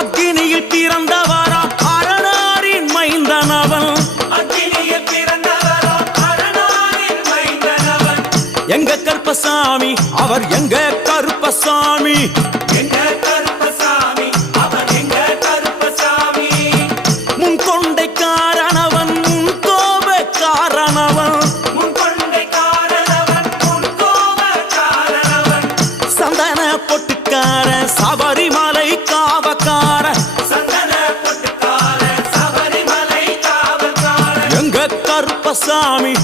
அக்கினியில் பிறந்தவரா அரணாரின் மைந்தனவன். அக்கினியில் பிறந்தவரா அரணாரின் மைந்தனவன். எங்க கருப்பசாமி அவர் எங்க கருப்பசாமி. எங்க கருப்பசாமி அவர் எங்க கருப்பசாமி. முன்கொண்டை காரணவன் முன்கோப காரணவன். முன்கொண்டை காரணவன் முன்கோப காரணவன். சந்தன பொட்டுக்கார சபரிமலை காவக்கார. சந்தன பொட்டுக்கார சபரிமலை காவல்கார. எங்க கருப்பசாமி